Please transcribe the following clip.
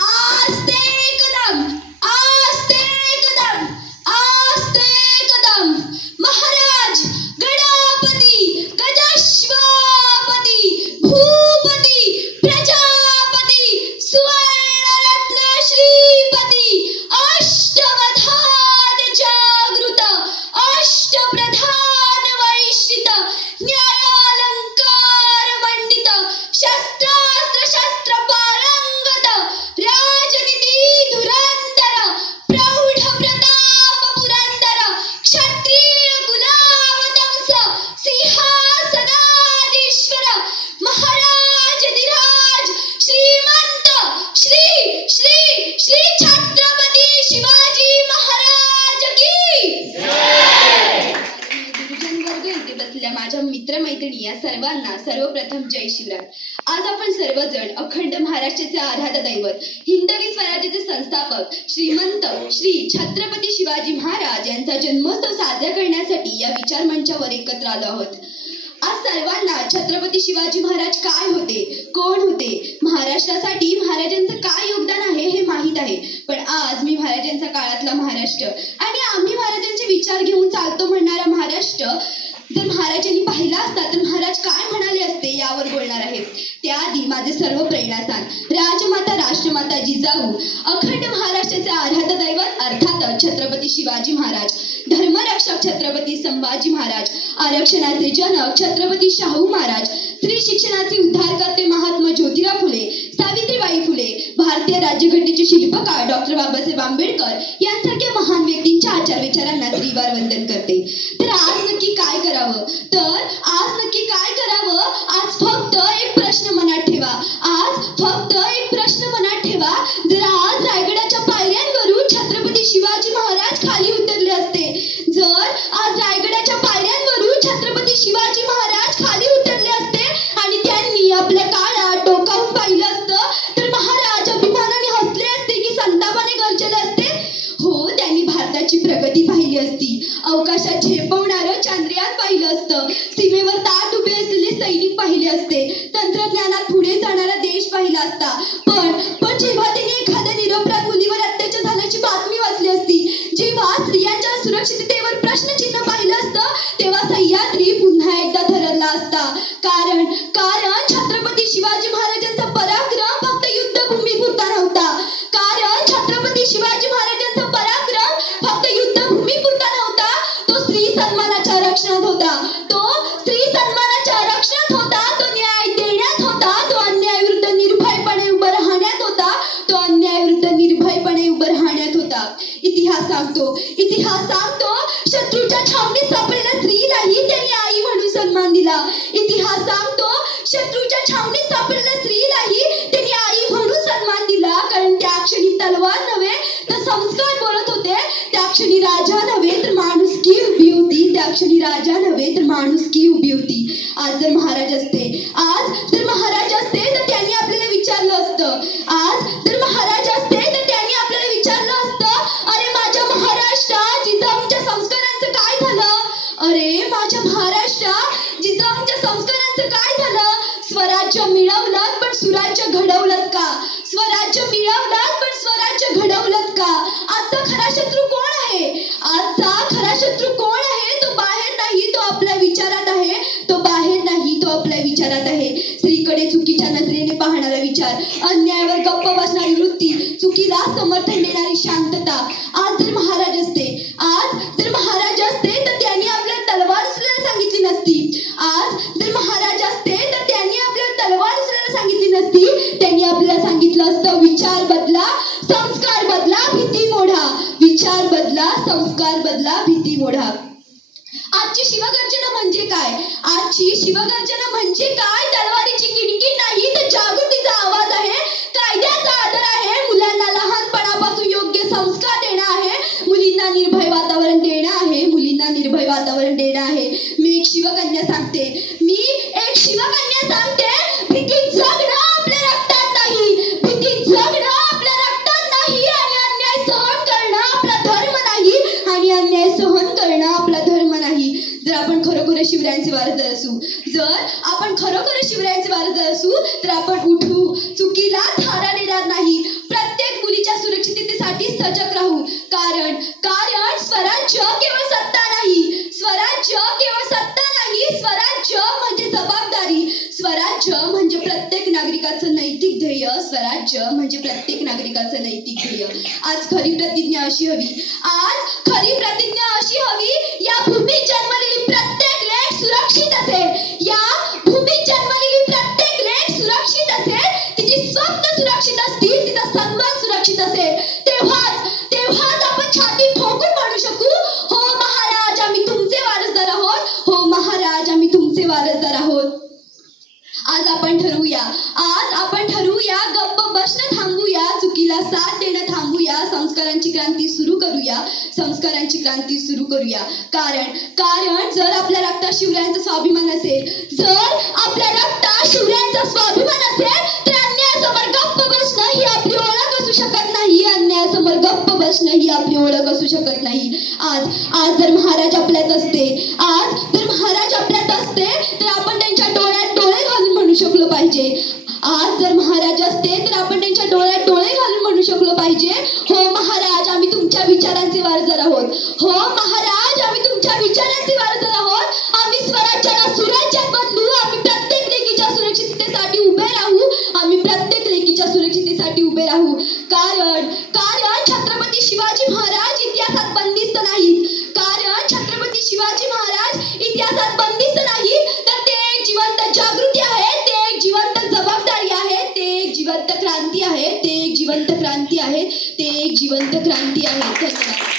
आस्ते कदम, आस्ते कदम, आस्ते कदम. महाराज गणपती, गजश्वापती, भूपती, प्रजापती, सुवर्णरत्न श्रीपती, अष्टवधान जागृत, अष्टप्रधान वैश्रित, न्यायालंकार मंडित, शस्त्रास्त्र शस्त्र पारंगत, राजनीती धुरंधर, प्रौढ प्रताप पुरंदर, क्षत्रिय कुलावतंस, सिंहासनाधीश्वर, महाराज धीराज, श्रीमंत श्री श्री श्री छत्रपती शिवाजी महाराज की गुरुजन वर्ग इथे बसलेल्या माझ्या मित्रमैत्रिणी या सर्वांना सर्वप्रथम जय शिवराय. आज आपण सर्वजण अखंड महाराष्ट्राचे आराध्य दैवत, हिंदवी स्वराज्याचे संस्थापक श्रीमंत श्री छत्रपती शिवाजी महाराज यांचा जन्मोत्सव साजरा करण्यासाठी या विचार मंचावर एकत्र आलो आहोत. आज सर्वांना छत्रपती शिवाजी महाराज काय होते, कोण होते, महाराष्ट्रासाठी महाराजांचं काय योगदान आहे हे माहीत आहे. पण आज मी महाराजांच्या काळातला महाराष्ट्र आणि आम्ही महाराजांचे विचार घेऊन चालतो म्हणणारा महाराष्ट्र जर महाराजांनी पाहिला असता तर महाराज काय म्हणाले असते यावर बोलणार आहे. त्याआधी माझे सर्व प्रेरणास्थान राजमाता राष्ट्रमाता जिजाऊ, अखंड महाराष्ट्राचे आराध्य दैवत अर्थातच छत्रपती शिवाजी महाराज, धर्मरक्षक छत्रपती संभाजी महाराज, आरक्षणाचे जनक छत्रपती शाहू महाराज, स्त्री शिक्षणाचे उद्धारकर्ते महात्मा ज्योतिराव फुले, सावित्रीबाई फुले, भारतीय राज्यघटनेचे शिल्पकार डॉक्टर बाबासाहेब आंबेडकर यांसारख्या महान व्यक्तींच्या आचार विचारांना त्रिवार वंदन करते. तर आज नक्की काय करावं, आज फक्त एक प्रश्न मनात ठेवा, जर आज रायगडाच्या पायऱ्यांवरून छत्रपती शिवाजी महाराज खाली उतरले असते, आणि त्यांनी आपल्या काळात डोकावून पाहिलं असतं तर महाराज अभिमानाने हसले असते की संतापाने गरजले असते. हो, त्यांनी भारताची प्रगती पाहिली असती, अवकाशात झेपवणारं चांद्रयान पाहिलं असतं, सीमेवर ताठ उभे असलेले सैनिक पाहिले असते, तंत्रज्ञानात पुढे जाणारा देश पाहिला असता. पण जेव्हा त्यांनी एखाद्या निरपराध मुलीवर अत्याचार झाल्याची बातमी वाचली असती, जेव्हा स्त्रियांच्या सुरक्षिततेवर प्रश्नचिन्ह पाहिलं असतं, तेव्हा सह्याद्री पुन्हा एकदा थररला असता. कारण छत्रपती शिवाजी महाराजांचा पराक्रम फक्त युद्धभूमीपुरता नव्हता. तो स्त्री सन्मानाच्या रक्षणात होता, तो न्याय देण्यात होता, तो अन्यायाविरुद्ध निर्भयपणे उभं राहण्यात होता. इतिहास सांगतो शत्रूच्या छावणीत सापडलेल्या स्त्रीलाही त्यांनी आई म्हणून सन्मान दिला. कारण त्या क्षणी तलवार नव्हे तर संस्कार बोलत होते, त्या क्षणी राजा नव्हे तर माणुसकी उभी होती. आज जर महाराज असते तर त्यांनी आपल्याला विचारलं असतं, अरे माझ्या महाराष्ट्रा जिजाऊंच्या संस्कारांचं काय झालं? स्वराज्य मिळवलं पण सुराज्य घडवलं का? आजचा खरा शत्रू कोण आहे? तो बाहेर नाही, तो आपल्या विचारात आहे. स्त्रीकडे चुकीच्या नजरेने पाहणारा विचार, अन्यायावर गप्प बसणारी वृत्ती, चुकीला समर्थन देणारी शांतता. आज जर महाराज असते तर त्यांनी आपल्याला तलवार उचलायला सांगितली नसती. त्यांनी आपल्याला सांगितलं असतं, विचार बदला, संस्कार बदला, भीती मोडा. आजची शिवगर्जना म्हणजे काय? तलवारीची किणकिण नाही तर जागृतीचा आवाज आहे, कायद्याचा आदर आहे, मुलांना लहानपणापासून योग्य संस्कार देणं आहे, मुलींना निर्भय वातावरण देणं आहे. मी एक शिवकन्या सांगते, भीती जगणं आपल्या रक्तात नाही, आणि अन्याय सहन करणं आपला धर्म नाही. जर आपण खरोखर शिवरायांचे वारसदार असू. जर आपण खरोखर शिवरायांचे वारसदार असू तर आपण उठू, चुकीला थारा देणार नाही. प्रत्येक मुलीच्या सुरक्षिततेसाठी सजग राहू. कारण कारण स्वराज्य केवळ सत्ता नाही, स्वराज्य केवळ सत्ता नाही, स्वराज्य म्हणजे जबाबदारी. स्वराज्य म्हणजे प्रत्येक नागरिकाचं नैतिक ध्येय. स्वराज्य म्हणजे प्रत्येक नागरिकाचं नैतिक ध्येय. आज खरी प्रतिज्ञा अशी हवी, आज खरी प्रतिज्ञा अशी हवी, या भूमीत जन्मलेली प्रत्येक लेक सुरक्षित असेल. या भूमीत जन्मलेली प्रत्येक लेक सुरक्षित असेल. तिची स्वप्न सुरक्षित असतील, तिचा सन्मान सुरक्षित असेल. तेव्हाच आपण छाती ठोकून म्हणू शकू, हो महाराज आम्ही तुमचे वारसदार आहोत. हो महाराज आम्ही तुमचे वारसदार आहोत. आज आपण ठरवूया, गप्प बसणं थांबूया, चुकीला साथ देणं थांबूया, संस्कारांची क्रांती सुरू करूया, संस्कारांची क्रांती सुरू करूया. कारण जर आपल्या रक्तात शिवरायांचा स्वाभिमान असेल, जर आपल्या रक्तात शिवरायांचा स्वाभिमान असेल तर अन्यायासमोर गप्प बसणं ही आपली ओळख असू शकत नाही. अन्यायासमोर गप्प बसणं ही आपली ओळख असू शकत नाही. आज जर महाराज आपल्यात असते, तर आपण त्यांच्या डोळ्यात डोळे घालून म्हणू शकलो पाहिजे. आज जर महाराज असते तर आपण त्यांच्या डोळ्यात डोळे घालून म्हणू शकलो पाहिजे, हो महाराज आम्ही तुमच्या विचारांचे वारसदार आहोत. हो महाराज आम्ही तुमच्या विचारांचे वारसदार आहोत. आम्ही स्वराज्याला सुराज्यात बदलू. आम्ही प्रत्येक लेकीच्या सुरक्षिततेसाठी उभे राहू. आम्ही प्रत्येक लेकीच्या सुरक्षिततेसाठी उभे राहू. कारण छत्रपती शिवाजी महाराज इतिहासात बंदिस्त नाहीत. कारण छत्रपती शिवाजी महाराज इतिहासात बंदिस्त नाहीत, तर ते एक जिवंत जागृती आहे, ते एक जिवंत जबाबदारी आहे, ते एक जिवंत क्रांती आहे, ते एक जिवंत क्रांती आहे, ते एक जिवंत क्रांती आहे. धन्यवाद.